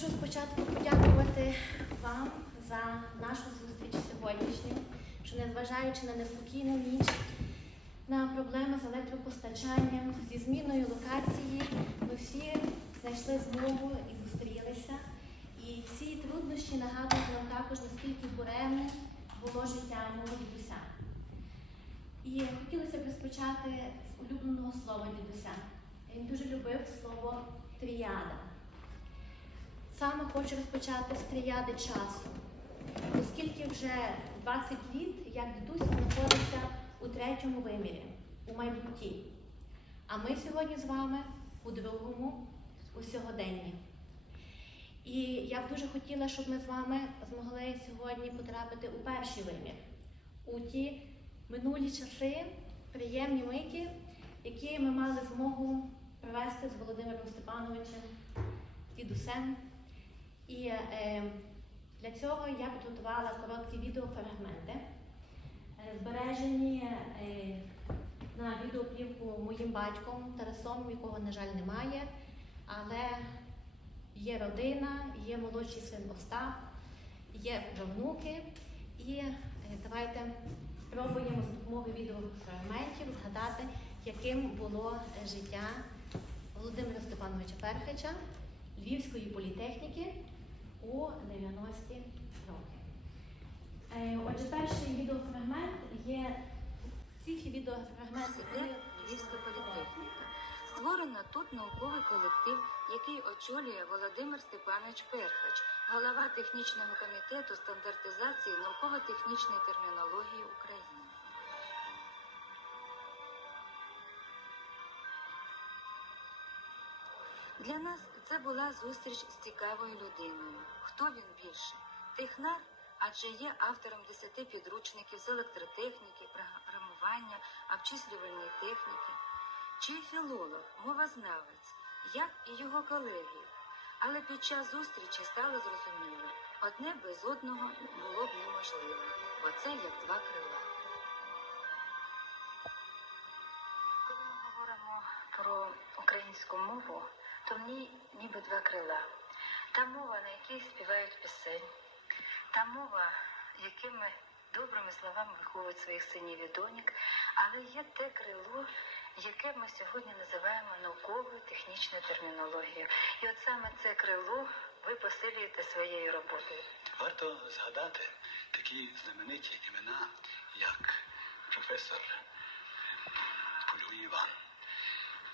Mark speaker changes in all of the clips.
Speaker 1: Хочу спочатку подякувати вам за нашу зустріч сьогоднішню, що незважаючи на неспокійну ніч, на проблеми з електропостачанням, зі зміною локації, ми всі знайшли змогу і зустрілися. І ці труднощі нагадують нам також, наскільки буремне було життя мого дідуся. І хотілося б розпочати з улюбленого слова дідуся. Він дуже любив слово тріада. Саме хочу розпочати з тріади часу, оскільки вже 20 літ, як дідусь знаходиться у третьому вимірі, у майбутті. А ми сьогодні з вами у другому, у сьогоденні. І я б дуже хотіла, щоб ми з вами змогли сьогодні потрапити у перший вимір, у ті минулі часи, приємні миті, які ми мали змогу провести з Володимиром Степановичем, дідусем. І е, для цього я підготувала короткі відеофрагменти, е, збережені е, на відеоплівку моїм батьком Тарасом, якого, на жаль, немає. Але є родина, є молодший син Остап, є правнуки. І е, давайте спробуємо за допомогою відеофрагментів згадати, яким було е, життя Володимира Степановича Перхача, Львівської політехніки у 90-ті роки. Е, Отже, перший відеофрагмент є.
Speaker 2: Це Львівська політехніка. Створено тут науковий колектив, який очолює Володимир Степанович Перхач, голова технічного комітету стандартизації науково-технічної термінології України. Для нас це була зустріч з цікавою людиною. Хто він більше? Технар, адже є автором десяти підручників з електротехніки, програмування, обчислювальної техніки, чи філолог, мовознавець, як і його колеги. Але під час зустрічі стало зрозуміло, одне без одного було б неможливо, бо це як два крила. Коли ми говоримо про українську мову, ній ніби два крила. Та мова, на якій співають пісень, та мова, якими добрими словами виховують своїх синів і доньок, але є те крило, яке ми сьогодні називаємо науковою технічною термінологією. І от саме це крило ви посилюєте своєю роботою.
Speaker 3: Варто згадати такі знамениті імена, як професор Польовий Іван,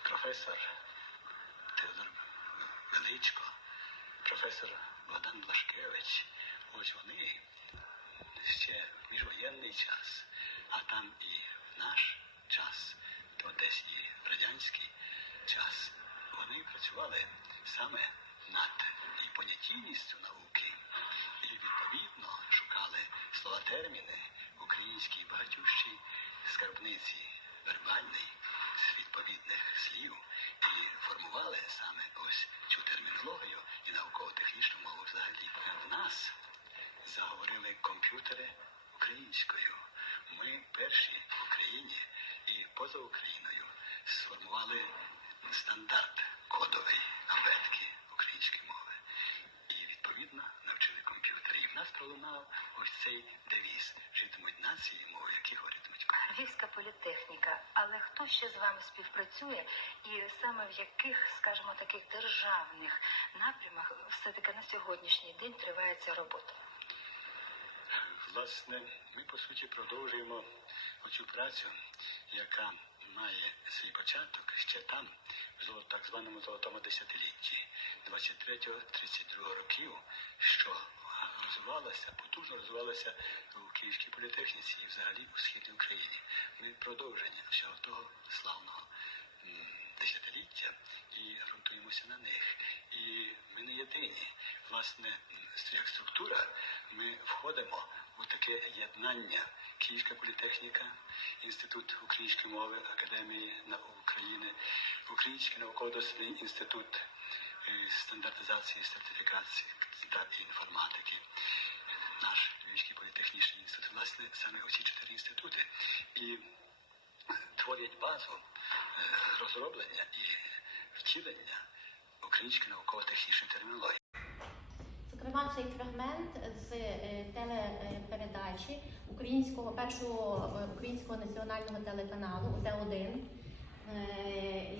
Speaker 3: професор Величко, професор Богдан Блашкевич. Ось вони. Ще в міжвоєнний час, а там і наш час, то десь і радянський час. Вони працювали саме над і понятійністю науки, і відповідно шукали слова терміни українській багатющій скарбниці вербальний відповідних слів і формували саме ось цю термінологію і науково-технічну мову взагалі. В нас заговорили комп'ютери українською. Ми перші в Україні і поза Україною сформували стандарт кодовий абетки української мови. І відповідно навчили комп'ютери. І в нас пролунав ось цей девіз житимуть нації, мови, які українською.
Speaker 2: Львівська політехніка, але хто ще з вами співпрацює, і саме в яких, скажімо, таких державних напрямах все-таки на сьогоднішній день триває ця робота?
Speaker 3: Власне, ми по суті продовжуємо оцю працю, яка має свій початок ще там, в так званому золотому десятилітті 23-32 років, що розвивалася, потужно розвивалася у Київській політехніці і взагалі у східній Україні. Ми продовження всього того славного десятиліття і ґрунтуємося на них. І ми не єдині. Власне, як структура, ми входимо у таке єднання Київська політехніка, Інститут української мови Академії наук України, Український науково-дослідний інститут е, стандартизації, сертифікації та інформатики. Наш Львівський політехнічний інститут, власне, саме оці чотири інститути. І творять базу розроблення і втілення української науково-технічної термінології.
Speaker 1: зокрема, цей фрагмент з телепередачі українського першого українського національного телеканалу Т1. Е,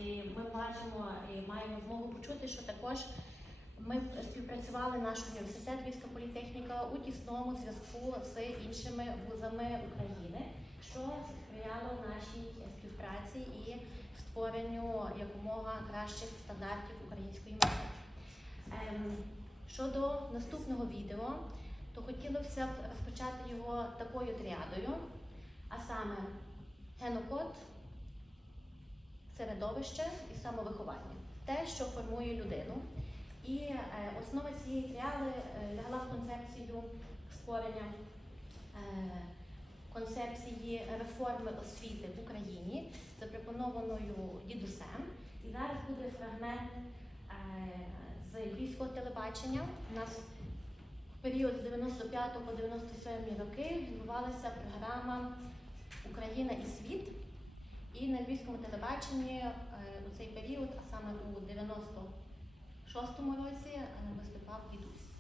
Speaker 1: І ми бачимо і маємо змогу почути, що також ми співпрацювали наш університет Львівська політехніка у тісному зв'язку з іншими вузами України, що сприяло нашій співпраці і створенню якомога кращих стандартів української мови. Ем, Щодо наступного відео, то хотілося б розпочати його такою тріадою, а саме генокод, середовище і самовиховання те, що формує людину. І е, основа цієї тріади е, лягла в концепцію створення е, концепції реформи освіти в Україні, запропонованою дідусем. І зараз буде фрагмент е, з львівського телебачення. У нас в період з 95 по 97 роки відбувалася програма Україна і світ. І на львівському телебаченні е, у цей період, а саме у 96-му році, е, виступав дідусь.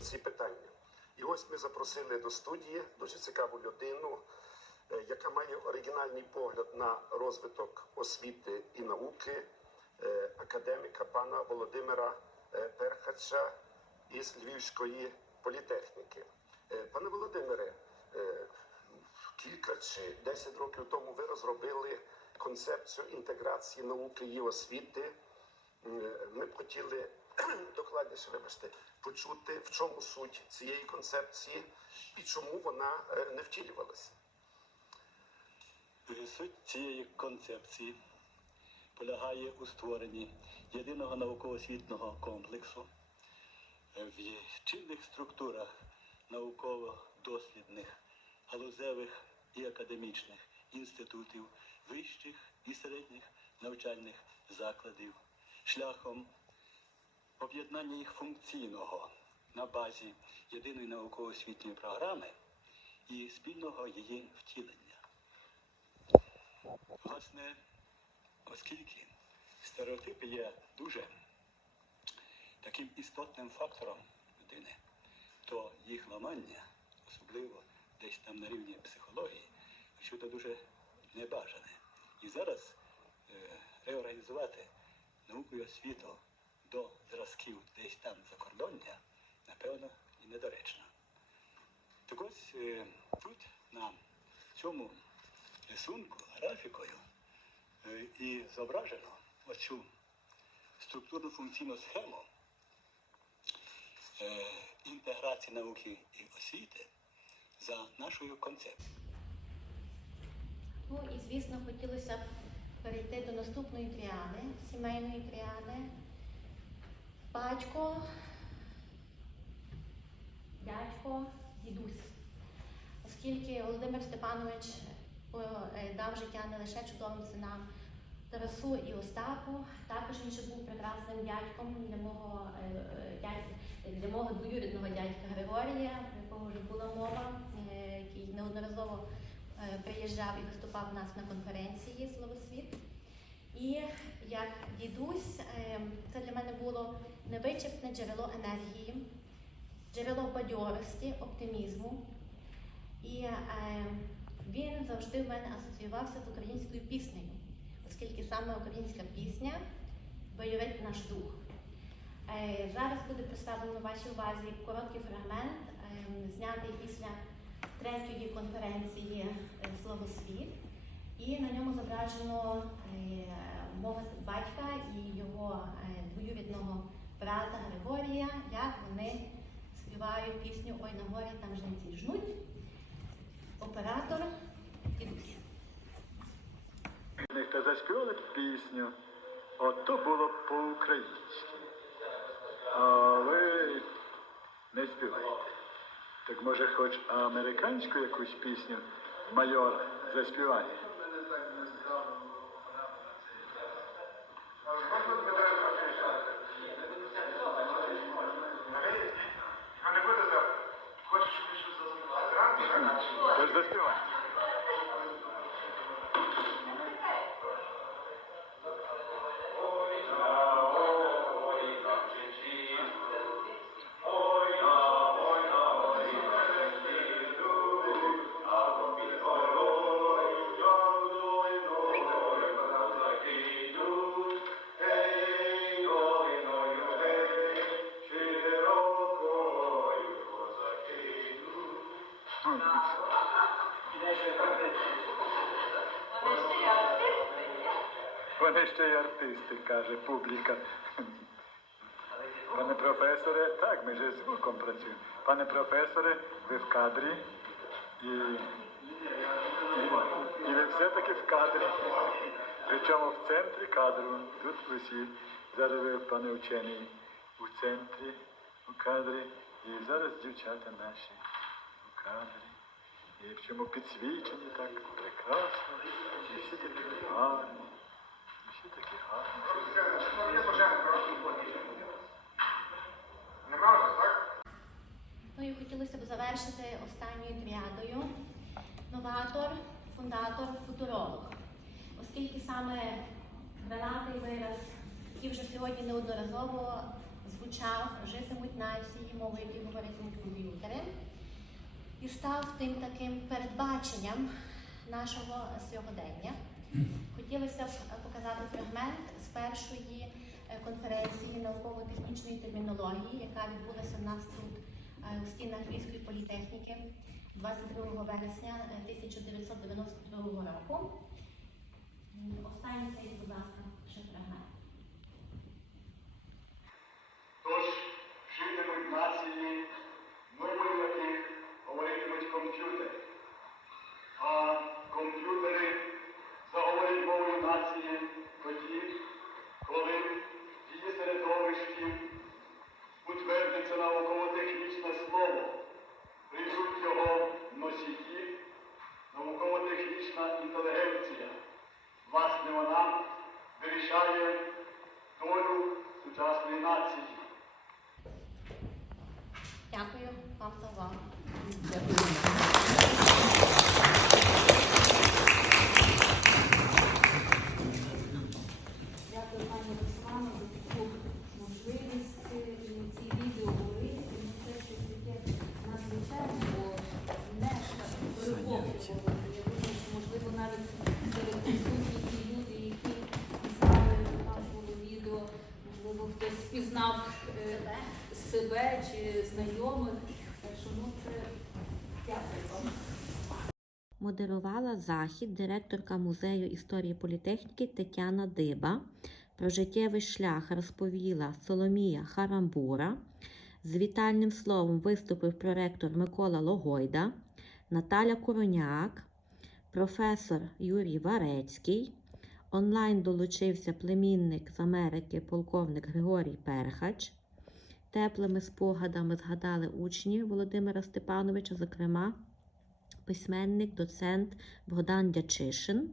Speaker 4: ці питання. І ось ми запросили до студії дуже цікаву людину, е, яка має оригінальний погляд на розвиток освіти і науки, академіка пана Володимира Перхача із Львівської політехніки. Пане Володимире, кілька чи 10 років тому ви розробили концепцію інтеграції науки і освіти. Е, Ми б хотіли докладніше вибачте, почути, в чому суть цієї концепції і чому вона е, не втілювалася.
Speaker 3: Суть цієї концепції полягає у створенні єдиного науково-освітнього комплексу е, в чинних структурах науково-дослідних, галузевих і академічних інститутів, вищих і середніх навчальних закладів, шляхом об'єднання їх функційного на базі єдиної науково-освітньої програми і спільного її втілення. Власне, оскільки стереотипи є дуже таким істотним фактором людини, то їх ламання, особливо десь там на рівні психології, щось дуже небажане. І зараз е, реорганізувати науку і освіту до зразків десь там закордоння, напевно, і недоречно. Так ось е, тут на цьому рисунку, графікою е, і зображено оцю структурну функційну схему інтеграції науки і освіти за нашою концепцією.
Speaker 1: Ну і звісно, хотілося б перейти до наступної тріади, сімейної тріади. Батько, дядько, дідусь. Оскільки Володимир Степанович е, дав життя не лише чудовим синам Тарасу і Остапу, також він ще був прекрасним дядьком для мого, е, е, для мого двоюрідного дядька Григорія, про якого вже була мова, е, який неодноразово приїжджав і виступав у нас на конференції Словосвіт. І як дідусь, це для мене було невичерпне джерело енергії, джерело бадьорості, оптимізму. І він завжди в мене асоціювався з українською піснею, оскільки саме українська пісня бойовить наш дух. Е, зараз буде представлено вашій увазі короткий фрагмент, е, знятий після третьої конференції е, Словосвіт. І на ньому зображено мого батька і його двоюрідного брата Григорія, як вони співають пісню Ой на горі там жінці жнуть. Оператор дідусь.
Speaker 5: Та заспівали б пісню. От то було б по-українськи. А ви не співаєте. Так може хоч американську якусь пісню майор заспіває?
Speaker 6: А не ми
Speaker 5: ще й артисти, каже публіка. Пане професоре, так, ми ж з звуком працюємо. Пане професоре, ви в кадрі і, і, і ви все-таки в кадрі. Причому в центрі кадру. Тут усі. Зараз ви, пане учений, у центрі, у кадрі. І зараз дівчата наші у кадрі. І в чому підсвічені так прекрасно. І всі такі гарні. І всі такі гарні.
Speaker 6: Ну,
Speaker 1: хотілося б завершити останньою тріадою. Новатор, фундатор, футуролог. Оскільки саме гранатий вираз, який вже сьогодні неодноразово звучав, житимуть нації, мовою, які говоритимуть комп'ютери, і став тим таким передбаченням нашого сьогодення. Хотілося б показати фрагмент з першої е, конференції науково-технічної термінології, яка відбулася в нас тут е, у стінах Львівської політехніки 22 вересня е, 1992 року. Останній цей, будь ласка, ще фрагмент.
Speaker 7: Тож житимуть нації, мовою яких говоритимуть комп'ютери. А комп'ютери
Speaker 8: Модерувала захід директорка музею історії політехніки Тетяна Диба. Про життєвий шлях розповіла Соломія Харамбура. З вітальним словом виступив проректор Микола Логойда, Наталя Короняк, професор Юрій Варецький. Онлайн долучився племінник з Америки, полковник Григорій Перхач. Теплими спогадами згадали учні Володимира Степановича, зокрема письменник, доцент Богдан Дячишин,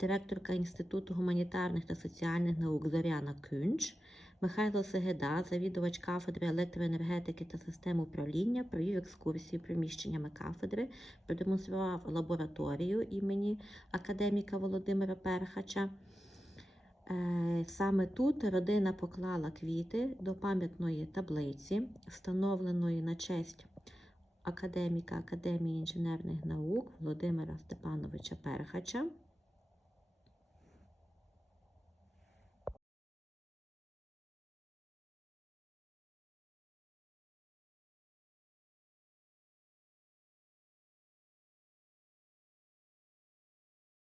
Speaker 8: директорка Інституту гуманітарних та соціальних наук Зоряна Кюнч, Михайло Сегеда, завідувач кафедри електроенергетики та систем управління, провів екскурсію приміщеннями кафедри, продемонстрував лабораторію імені академіка Володимира Перхача. Е, Саме тут родина поклала квіти до пам'ятної таблиці, встановленої на честь академіка Академії інженерних наук Володимира Степановича Перхача.